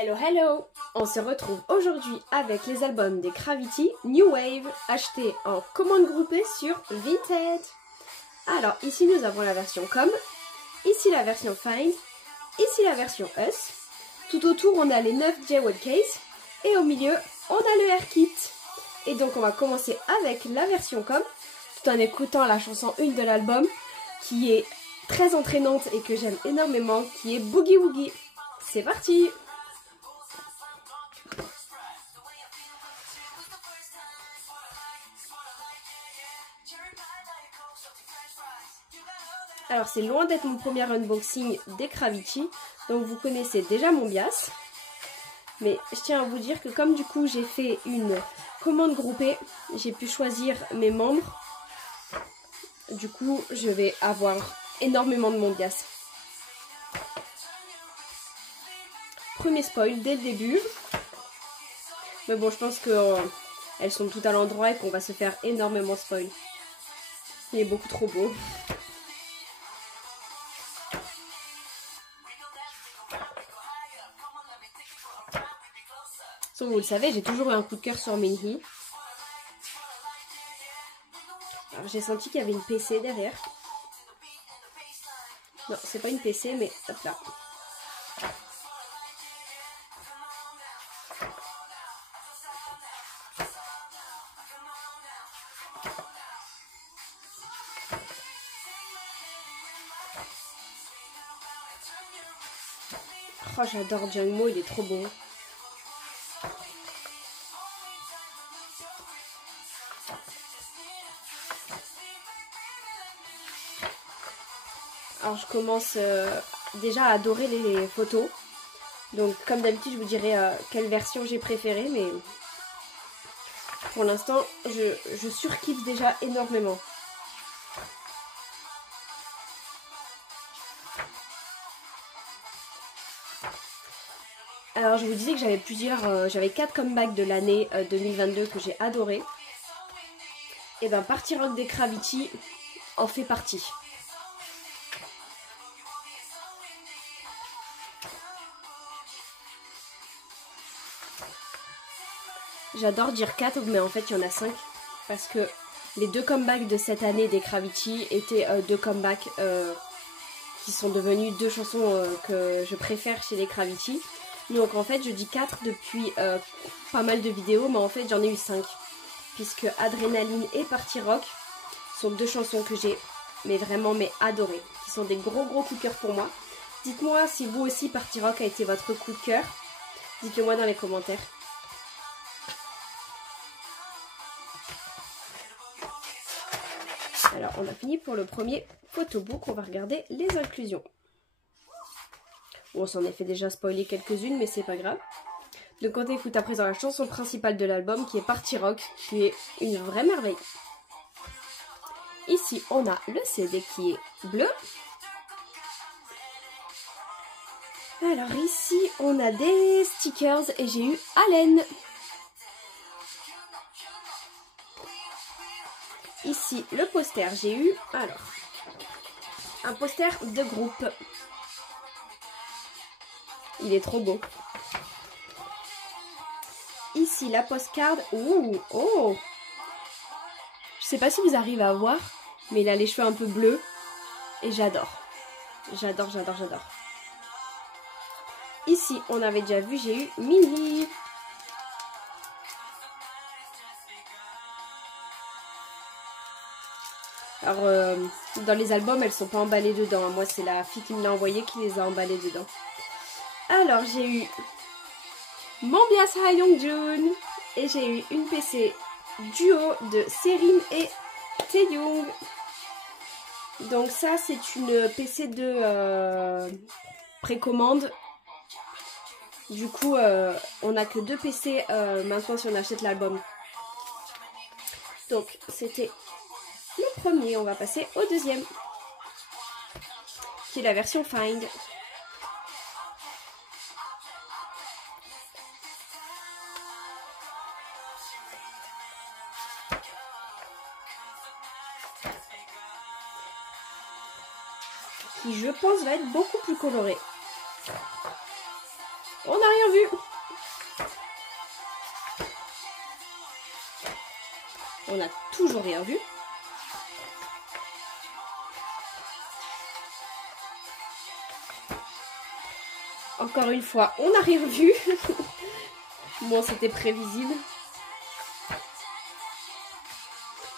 Hello hello! On se retrouve aujourd'hui avec les albums des Gravity New Wave achetés en commande groupée sur Vinted. Alors ici nous avons la version Com, ici la version Find, ici la version Us. Tout autour on a les 9 Jewel Case et au milieu on a le Air Kit. Et donc on va commencer avec la version Com tout en écoutant la chanson 1 de l'album qui est très entraînante et que j'aime énormément, qui est Boogie Woogie. C'est parti! Alors c'est loin d'être mon premier unboxing des Gravity, donc vous connaissez déjà mon bias. Mais je tiens à vous dire que comme du coup j'ai fait une commande groupée, j'ai pu choisir mes membres. Du coup je vais avoir énormément de mon bias. Premier spoil dès le début. Mais bon je pense qu'elles sont toutes à l'endroit et qu'on va se faire énormément spoil. Il est beaucoup trop beau. Vous le savez, j'ai toujours eu un coup de cœur sur Minhee. Alors j'ai senti qu'il y avait une PC derrière. Non, c'est pas une PC, mais hop là. Oh, j'adore Jungmo, il est trop beau. Alors je commence déjà à adorer les photos. Donc comme d'habitude je vous dirai quelle version j'ai préférée. Mais pour l'instant je surkiffe déjà énormément. Alors je vous disais que j'avais j'avais 4 comebacks de l'année 2022 que j'ai adoré. Et ben Party Rock des Gravity en fait partie. J'adore dire 4 mais en fait il y en a 5 parce que les 2 comebacks de cette année des Gravity étaient 2 comebacks qui sont devenus 2 chansons que je préfère chez les Gravity. Donc en fait je dis 4 depuis pas mal de vidéos, mais en fait j'en ai eu 5 puisque Adrenaline et Party Rock sont 2 chansons que j'ai vraiment adorées, qui sont des gros coups de cœur pour moi. Dites-moi si vous aussi Party Rock a été votre coup de cœur, dites-le moi dans les commentaires. Alors on a fini pour le premier photobook, on va regarder les inclusions. On s'en est fait déjà spoiler quelques-unes mais c'est pas grave. Donc on écoute à présent la chanson principale de l'album qui est Party Rock, qui est une vraie merveille. Ici on a le CD qui est bleu. Alors ici on a des stickers et j'ai eu Allen. Ici, le poster, j'ai eu, alors, un poster de groupe. Il est trop beau. Ici, la postcard. Ouh, oh! Je sais pas si vous arrivez à voir, mais il a les cheveux un peu bleus. Et j'adore. J'adore. Ici, on avait déjà vu, j'ai eu Minhee. Alors, dans les albums, elles sont pas emballées dedans. Moi, c'est la fille qui me l'a envoyé qui les a emballées dedans. Alors, j'ai eu mon bias Ha Young-jun. Et j'ai eu une PC duo de Serim et Taeyoung. Donc ça, c'est une PC de précommande. Du coup, on n'a que 2 PC maintenant si on achète l'album. Donc, c'était le premier, on va passer au deuxième, qui est la version Find. Qui je pense va être beaucoup plus coloré. On n'a rien vu. On n'a toujours rien vu. Encore une fois, on n'a rien vu. Bon, c'était prévisible.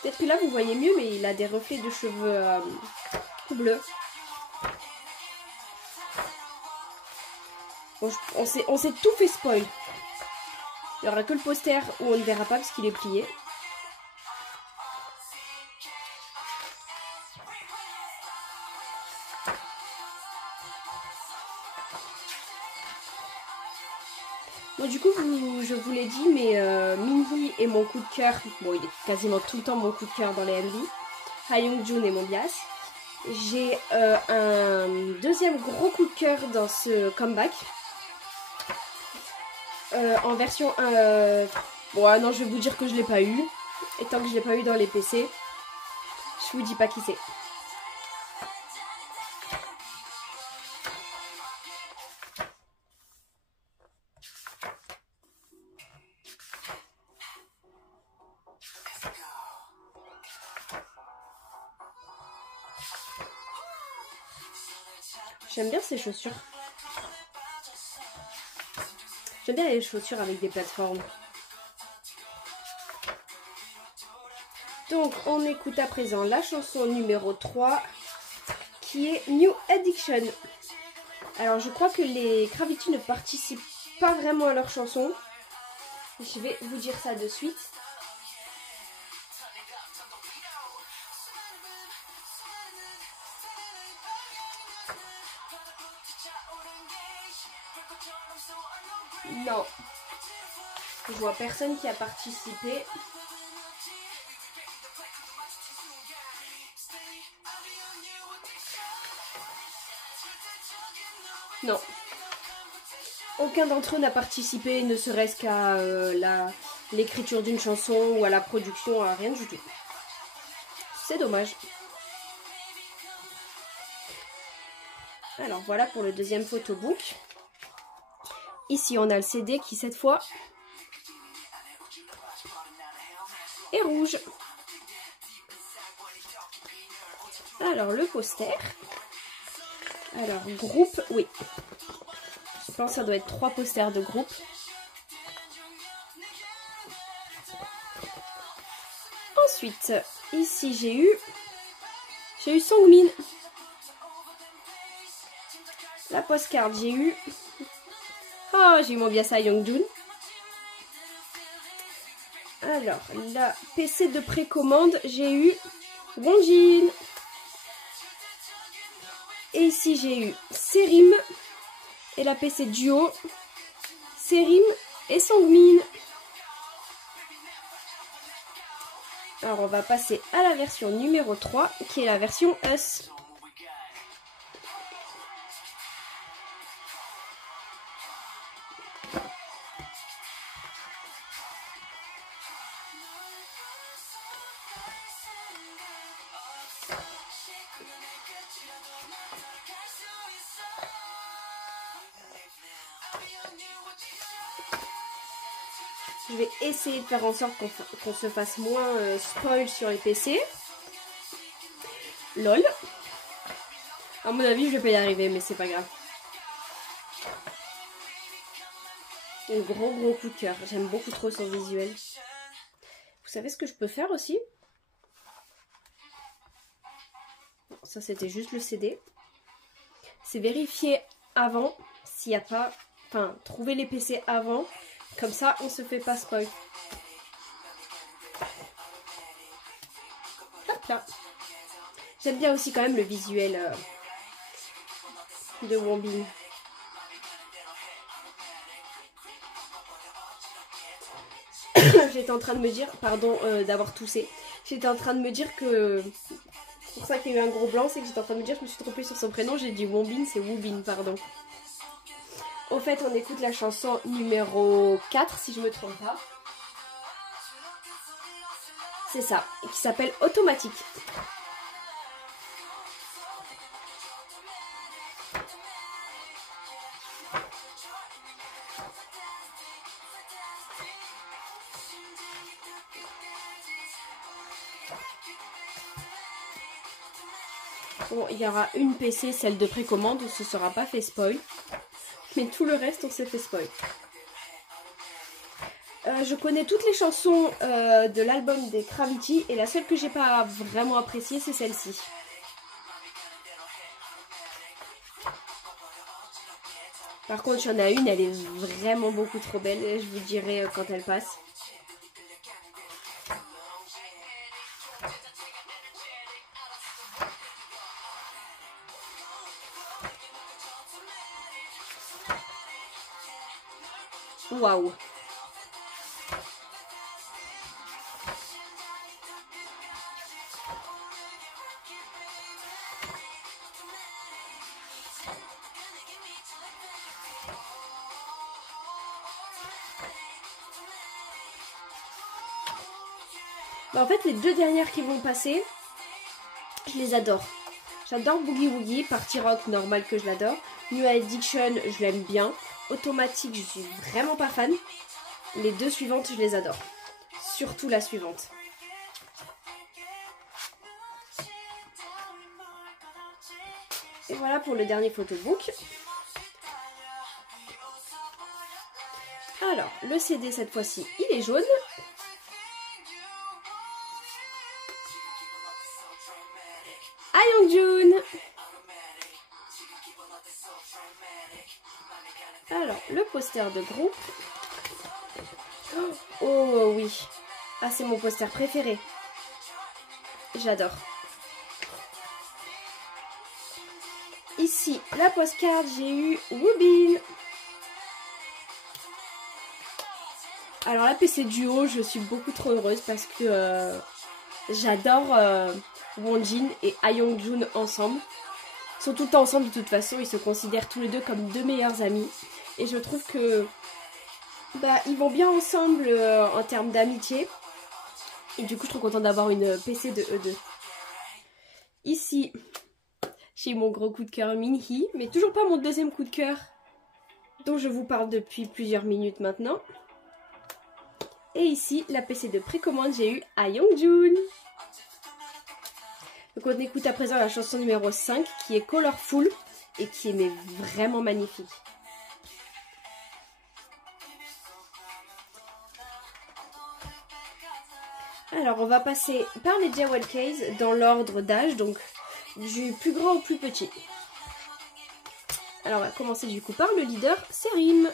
Peut-être que là, vous voyez mieux, mais il a des reflets de cheveux bleus. Bon, on s'est tout fait spoil. Il n'y aura que le poster où on ne verra pas parce qu'il est plié. Bon, du coup, je vous l'ai dit, mais Minhee est mon coup de cœur. Bon, il est quasiment tout le temps mon coup de cœur dans les MV. Ha Young-jun est mon bias. J'ai un deuxième gros coup de cœur dans ce comeback. En version... Bon, non, je vais vous dire que je l'ai pas eu. Et tant que je l'ai pas eu dans les PC, je vous dis pas qui c'est. J'aime bien ces chaussures. J'aime bien les chaussures avec des plateformes. Donc, on écoute à présent la chanson numéro 3, qui est New Addiction. Alors, je crois que les Gravity ne participent pas vraiment à leur chanson. Je vais vous dire ça de suite. Non. Je vois personne qui a participé. Non. Aucun d'entre eux n'a participé, ne serait-ce qu'à l'écriture d'une chanson ou à la production, à rien du tout. C'est dommage. Alors voilà pour le deuxième photobook. Ici on a le CD qui cette fois est rouge. Alors le poster. Alors groupe, oui. Je pense que ça doit être 3 posters de groupe. Ensuite, ici j'ai eu Songmin. La postcard j'ai eu... Oh, j'ai eu mon bias à Young-jun. Alors, la PC de précommande, j'ai eu Wonjin. Et ici, j'ai eu Serim. Et la PC duo, Serim et Songmin. Alors, on va passer à la version numéro 3, qui est la version Us. Je vais essayer de faire en sorte qu'on se fasse moins spoil sur les PC. LOL. À mon avis, je vais pas y arriver, mais c'est pas grave. Un gros coup de cœur. J'aime beaucoup trop son visuel. Vous savez ce que je peux faire aussi? Bon, ça, c'était juste le CD. C'est vérifier avant s'il n'y a pas... Enfin, trouver les PC avant. Comme ça, on se fait pas spoil. Hop là. J'aime bien aussi quand même le visuel de Wonbin. J'étais en train de me dire, pardon d'avoir toussé, j'étais en train de me dire que... C'est pour ça qu'il y a eu un gros blanc, c'est que j'étais en train de me dire, je me suis trompée sur son prénom, j'ai dit Wonbin, c'est Woobin, pardon. Au fait, on écoute la chanson numéro 4, si je me trompe pas. C'est ça, qui s'appelle Automatique. Bon, il y aura une PC, celle de précommande, ce sera pas fait spoil. Mais tout le reste, on s'est fait spoil. Je connais toutes les chansons de l'album des Gravity et la seule que j'ai pas vraiment appréciée, c'est celle-ci. Par contre, il y en a une, elle est vraiment beaucoup trop belle. Je vous dirai quand elle passe. Waouh! Bah en fait, les deux dernières qui vont passer, je les adore. J'adore Boogie Woogie, Party Rock, normal que je l'adore. New Addiction, je l'aime bien. Automatique, je suis vraiment pas fan. Les deux suivantes, je les adore. Surtout la suivante. Et voilà pour le dernier photobook. Alors, le CD cette fois-ci, il est jaune. June. Alors, le poster de groupe. Oh oui. Ah, c'est mon poster préféré. J'adore. Ici, la postcard, j'ai eu Wubin. Alors la PC duo, je suis beaucoup trop heureuse parce que j'adore Wonjin et Ayoung-Jun ensemble. Ils sont tout le temps ensemble de toute façon, ils se considèrent tous les deux comme deux meilleurs amis. Et je trouve que ils vont bien ensemble en termes d'amitié. Et du coup, je suis trop contente d'avoir une PC de eux deux. Ici, j'ai mon gros coup de cœur Minhee, mais toujours pas mon deuxième coup de cœur dont je vous parle depuis plusieurs minutes maintenant. Et ici, la PC de précommande, j'ai eu Ayoung-Jun. Donc on écoute à présent la chanson numéro 5 qui est Colorful et qui est vraiment magnifique. Alors on va passer par les JWCs dans l'ordre d'âge, donc du plus grand au plus petit. Alors on va commencer du coup par le leader, Serim.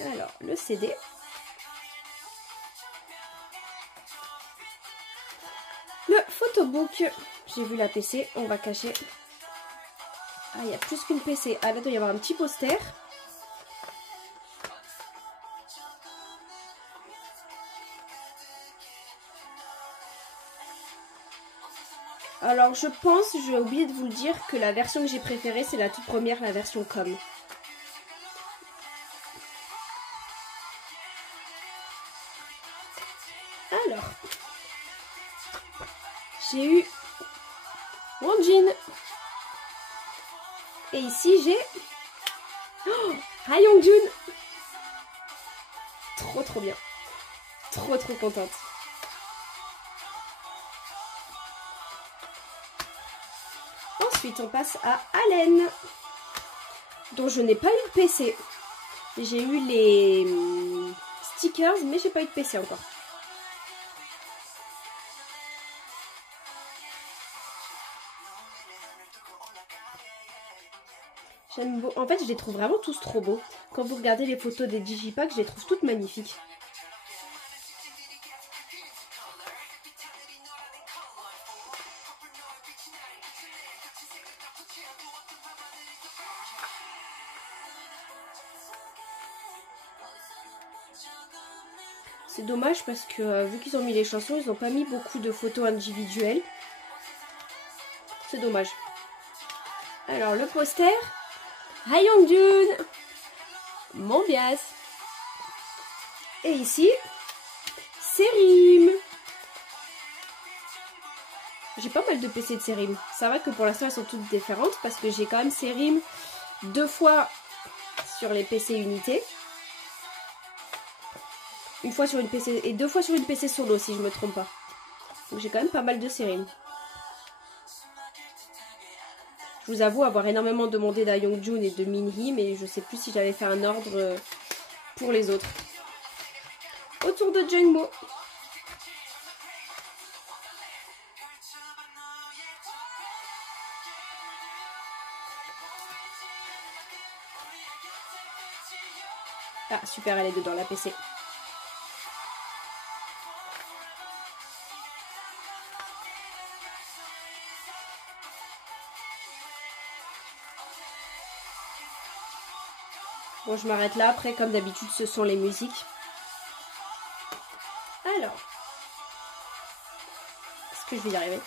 Alors le CD. Le photobook, j'ai vu la PC, on va cacher. Ah, il y a plus qu'une PC. Ah, là, il doit y avoir un petit poster. Alors, je pense, j'ai oublié de vous le dire, que la version que j'ai préférée, c'est la toute première, la version com. Alors, j'ai eu Wonjin. Et ici, j'ai Ayoung-Jun. Trop bien. Trop contente. Ensuite, on passe à Allen, dont je n'ai pas eu de PC. J'ai eu les stickers, mais j'ai pas eu de PC encore. En fait, je les trouve vraiment tous trop beaux. Quand vous regardez les photos des Digipack, je les trouve toutes magnifiques. C'est dommage parce que vu qu'ils ont mis les chansons, ils n'ont pas mis beaucoup de photos individuelles. C'est dommage. Alors le poster, Ayoung-Jun, mon bias. Et ici, Serim. J'ai pas mal de PC de Serim. C'est vrai que pour l'instant elles sont toutes différentes parce que j'ai quand même Serim 2 fois sur les PC unités. Une fois sur une PC et 2 fois sur une PC solo si je me trompe pas. Donc j'ai quand même pas mal de Serim. vous avoue avoir énormément demandé d'A Young-jun et de Min-hee, mais je sais plus si j'avais fait un ordre pour les autres. Autour de Jungmo. Ah super, elle est dedans la PC. Bon, je m'arrête là. Après, comme d'habitude, ce sont les musiques. Alors. Est-ce que je vais y arriver?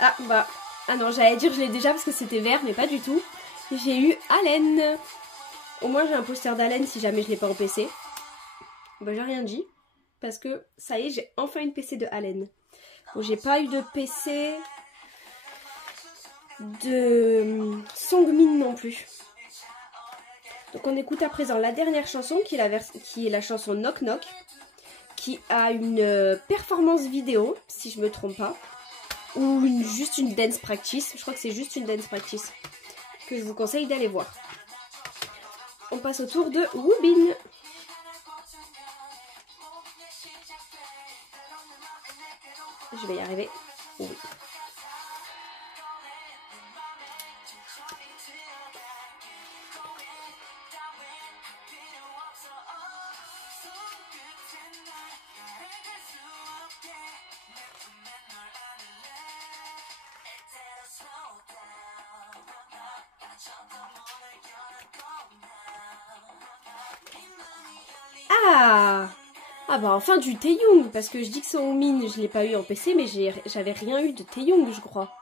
Ah, bah. Ah non, j'allais dire je l'ai déjà parce que c'était vert, mais pas du tout. J'ai eu Allen. Au moins, j'ai un poster d'Allen si jamais je l'ai pas en PC. Bah, j'ai rien dit. Parce que, ça y est, j'ai enfin une PC de Allen. Bon, j'ai pas eu de PC de Songmin non plus. Donc on écoute à présent la dernière chanson qui est la chanson Knock Knock, qui a une performance vidéo, si je me trompe pas, ou juste une dance practice. Je crois que c'est juste une dance practice que je vous conseille d'aller voir. On passe au tour de Woobin. Je vais y arriver. Oui. Ah bah enfin du Taehyung, parce que je dis que Songmin je l'ai pas eu en PC, mais j'avais rien eu de Taehyung je crois.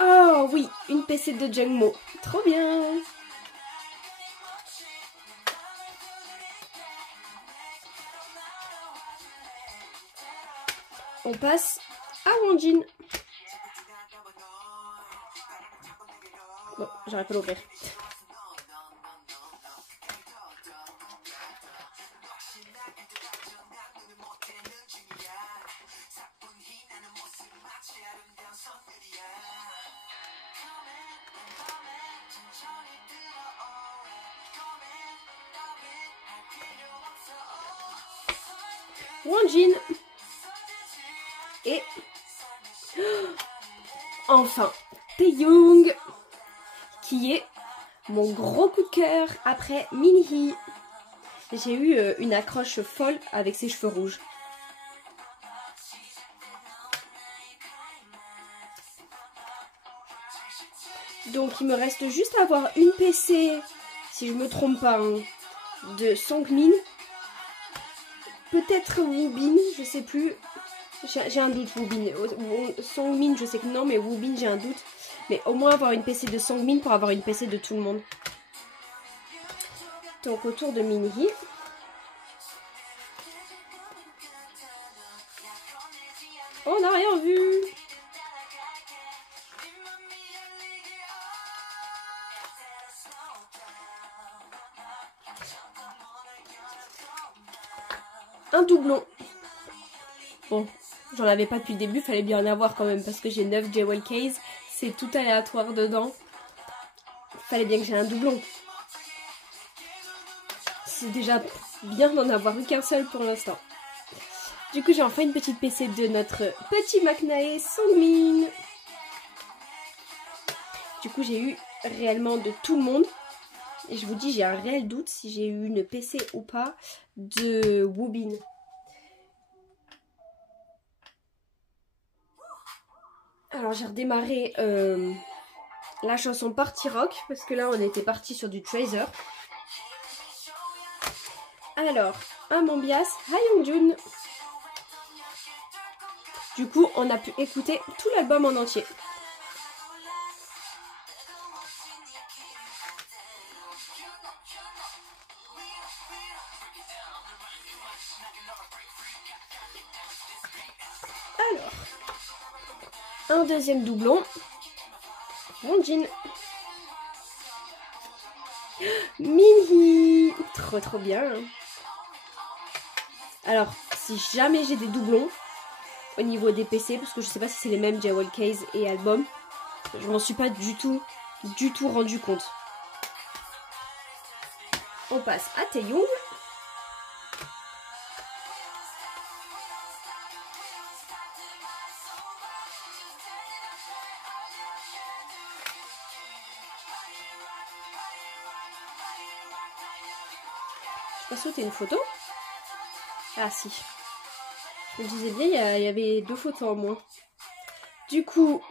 Oh oui, une PC de Jungmo, trop bien. On passe à Wonjin. Bon, j'aurais pas l'ouvrir. Wonjin. Et enfin Taehyung, qui est mon gros coup de cœur après Min-hee. J'ai eu une accroche folle avec ses cheveux rouges. Donc il me reste juste à avoir une PC, si je me trompe pas, hein, de Songmin. Peut-être Woobin, je sais plus. J'ai un doute, Woobin. Songmin, je sais que non, mais Woobin, j'ai un doute. Mais au moins avoir une PC de Songmin pour avoir une PC de tout le monde. Donc autour de Min-hee. On n'a rien vu. Un doublon. Bon, j'en avais pas depuis le début, fallait bien en avoir quand même parce que j'ai 9 Jewel Case, c'est tout aléatoire dedans. Fallait bien que j'ai un doublon. C'est déjà bien d'en avoir eu qu'un seul pour l'instant. Du coup, j'ai enfin une petite PC de notre petit Maknae Songmin. Du coup, j'ai eu réellement de tout le monde. Et je vous dis, j'ai un réel doute si j'ai eu une PC ou pas de Woobin. Alors j'ai redémarré la chanson Party Rock parce que là on était parti sur du Tracer. Alors, un Mombias, Ha Young-jun. Du coup on a pu écouter tout l'album en entier. Alors, un deuxième doublon. Wonjin. Min-hee. Trop bien. Alors, si jamais j'ai des doublons, au niveau des PC, parce que je sais pas si c'est les mêmes Jewel Case et album. Je m'en suis pas du tout rendu compte. On passe à Taehyung. Je vais sauter une photo. Ah si. Je me disais bien, il y avait 2 photos en moins. Du coup,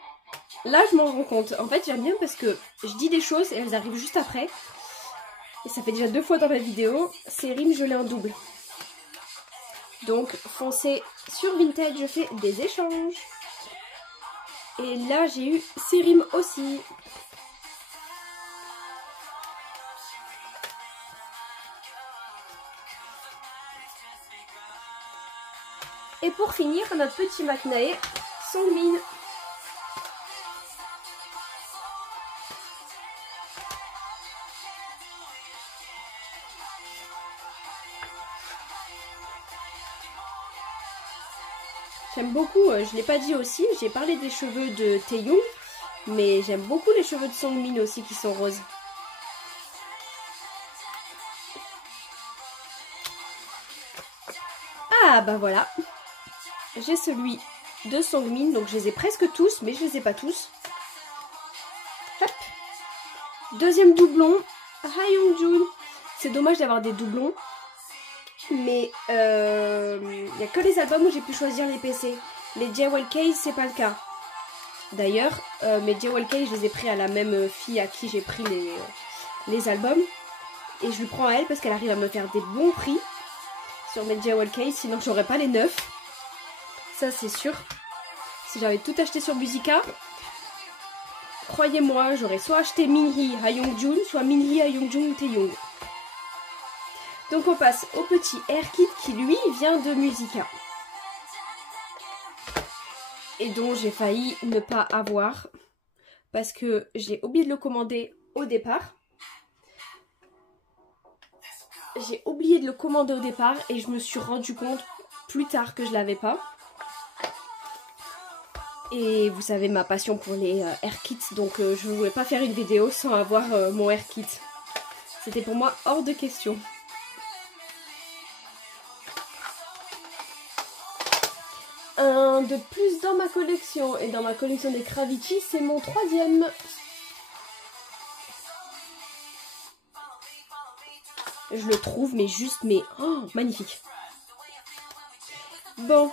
là je m'en rends compte. En fait j'aime bien parce que je dis des choses et elles arrivent juste après. Et ça fait déjà 2 fois dans la vidéo. Sérim, je l'ai en double. Donc foncez sur Vinted, je fais des échanges. Et là j'ai eu Sérim aussi. Et pour finir, notre petit Maknae, Songmin. J'aime beaucoup, je ne l'ai pas dit aussi, j'ai parlé des cheveux de Taehyung, mais j'aime beaucoup les cheveux de Songmin aussi qui sont roses. Ah bah voilà. J'ai celui de Songmin, donc je les ai presque tous, mais je les ai pas tous. Hop. Deuxième doublon, Hayoungjun. C'est dommage d'avoir des doublons, mais il n'y a que les albums où j'ai pu choisir les PC. Les Jewel Case, c'est pas le cas. D'ailleurs, mes Jewel Case, je les ai pris à la même fille à qui j'ai pris les albums. Et je lui prends à elle parce qu'elle arrive à me faire des bons prix sur mes Jewel Case, sinon j'aurais pas les 9. Ça c'est sûr. Si j'avais tout acheté sur Musica, croyez-moi, j'aurais soit acheté Minhee Hayoungjun, soit Minhee Hayoungjun Taehyung. Donc on passe au petit Air Kit qui lui vient de Musica. Et dont j'ai failli ne pas avoir parce que j'ai oublié de le commander au départ. J'ai oublié de le commander au départ et je me suis rendu compte plus tard que je l'avais pas. Et vous savez ma passion pour les Air Kits, donc je ne voulais pas faire une vidéo sans avoir mon Air Kit. C'était pour moi hors de question. Un de plus dans ma collection, et dans ma collection des Kravitchi, c'est mon 3e. Je le trouve, mais juste, mais oh, magnifique. Bon.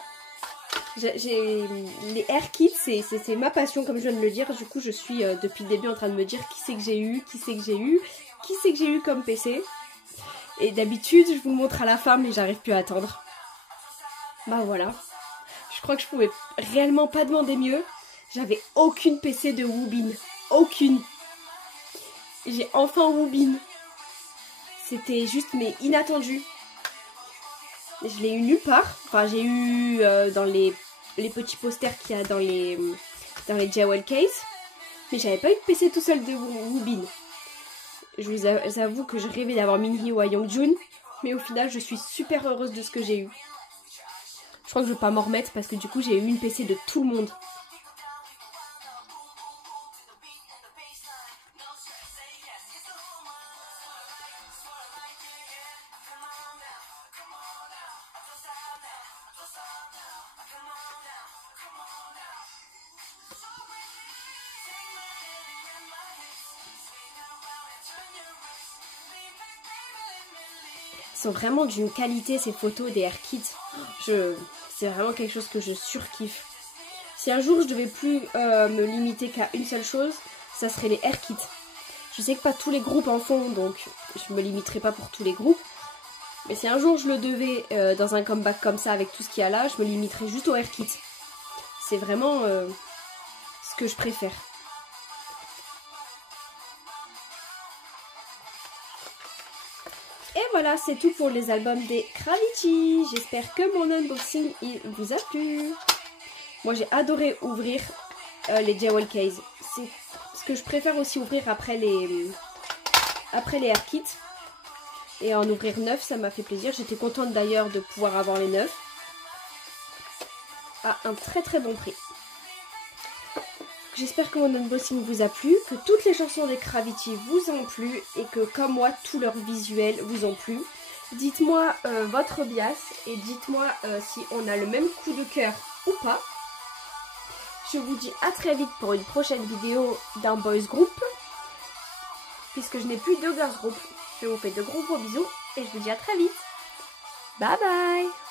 Les Air Kits, c'est ma passion comme je viens de le dire. Du coup je suis depuis le début en train de me dire qui c'est que j'ai eu, qui c'est que j'ai eu, qui c'est que j'ai eu comme PC. Et d'habitude je vous le montre à la fin mais j'arrive plus à attendre. Bah voilà. Je crois que je pouvais réellement pas demander mieux. J'avais aucune PC de Woobin. Aucune. J'ai enfin Woobin. C'était juste mais inattendu. Je l'ai eu nulle part. Enfin j'ai eu dans les petits posters qu'il y a dans les Jewel Case. Mais j'avais pas eu de PC tout seul de Woobin. Je vous avoue que je rêvais d'avoir Minhee ou Hayoungjun. Mais au final je suis super heureuse de ce que j'ai eu. Je crois que je vais pas m'en remettre parce que du coup j'ai eu une PC de tout le monde. Sont vraiment d'une qualité ces photos des Air Kits. C'est vraiment quelque chose que je surkiffe. Si un jour je devais plus me limiter qu'à une seule chose, ça serait les Air Kits. Je sais que pas tous les groupes en font, donc je me limiterai pas pour tous les groupes. Mais si un jour je le devais dans un comeback comme ça avec tout ce qu'il y a là, je me limiterai juste aux Air Kits. C'est vraiment ce que je préfère. Et voilà, c'est tout pour les albums des Kravitchi. J'espère que mon unboxing il vous a plu. Moi j'ai adoré ouvrir les Jewel Case. C'est ce que je préfère aussi ouvrir après les Air Kits. Et en ouvrir 9, ça m'a fait plaisir. J'étais contente d'ailleurs de pouvoir avoir les 9. à un très très bon prix. J'espère que mon unboxing vous a plu, que toutes les chansons des Gravity vous ont plu et que comme moi, tous leurs visuels vous ont plu. Dites-moi votre bias et dites-moi si on a le même coup de cœur ou pas. Je vous dis à très vite pour une prochaine vidéo d'un boys group, puisque je n'ai plus de girls group. Je vous fais de gros bisous et je vous dis à très vite. Bye bye.